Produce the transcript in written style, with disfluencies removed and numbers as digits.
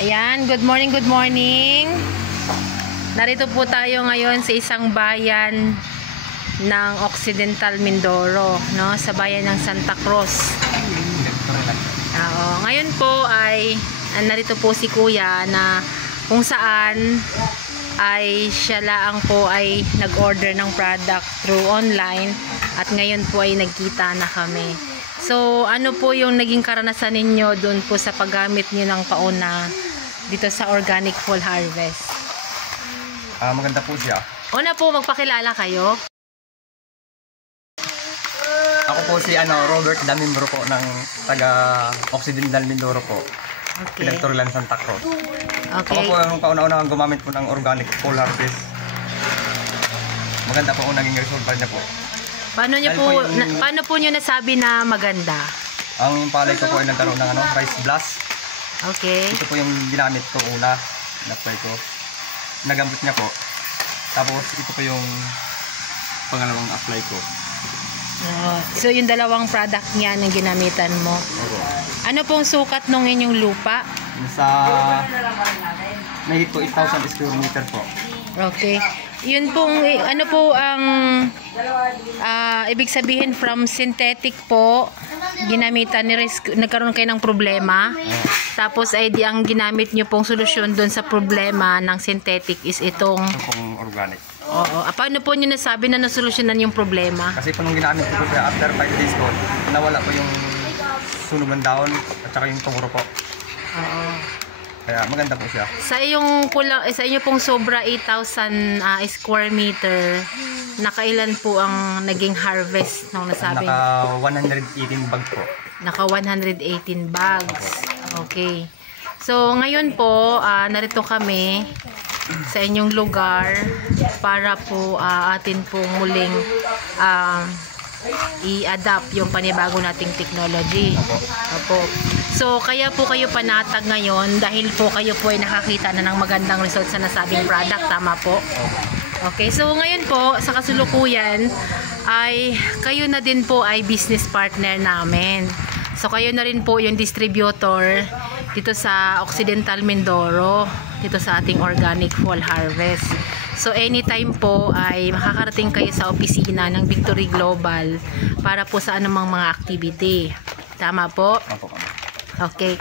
Ayan, good morning, good morning. Narito po tayo ngayon sa isang bayan ng Occidental Mindoro, no? Sa bayan ng Santa Cruz. Ngayon po ay narito po si Kuya na kung saan ay siya lang po ay nag-order ng product through online at ngayon po ay nagkita na kami. So, ano po yung naging karanasan ninyo doon po sa paggamit niyo ng pauna dito sa Organic Fall Harvest? Maganda po siya. Una po, magpakilala kayo. Ako po si Robert Damimbro po ng taga Occidental Mindoro po. Okay. Pinagturilan Santa Cruz. Okay. Ako po yung kauna-unang gumamit po ng Organic Fall Harvest. Maganda po ang naging resulta niya po. Paano po nyo nasabi na maganda? Ang palay ko po ay nagkaroon ng rice blast. Okay. Ito po yung ginamit ko una. In-apply ko. Nagambot niya po. Tapos ito po yung pangalawang apply ko. So yung dalawang product niya ang ginamitan mo. Okay. Ano pong sukat nung inyong lupa? Sa mahigit po 8,000 square meter po. Okay. Yun pong, ano po ang ibig sabihin from synthetic po, ginamitan ni nagkaroon kayo ng problema. Tapos ay ang ginamit nyo pong solusyon doon sa problema ng synthetic is itong organic. Oo. Paano po nyo nasabi na nasolusyonan yung problema? Kasi po nung ginamit ko siya after 5 days po, nawala po yung sunog ng dahon at saka yung tunguro po. Oo. Kaya maganda po siya. Sa inyo pong sobra 8,000 square meter, nakailan po ang naging harvest nung nasabi? Naka 118 bag po. Naka 118 bags. Okay. So, ngayon po, narito kami sa inyong lugar para po atin pong muling i-adapt yung panibago nating technology. Opo. So, kaya po kayo panatag ngayon dahil po kayo po ay nakakita na ng magandang results sa nasabing product. Tama po? Okay. So, ngayon po, sa kasulukuyan, ay kayo na din po ay business partner namin. So, kayo na rin po yung distributor dito sa Occidental Mindoro, dito sa ating Organic Fall Harvest. So, anytime po ay makakarating kayo sa opisina ng Victory Global para po sa anumang mga activity. Tama po? Opo. Okay.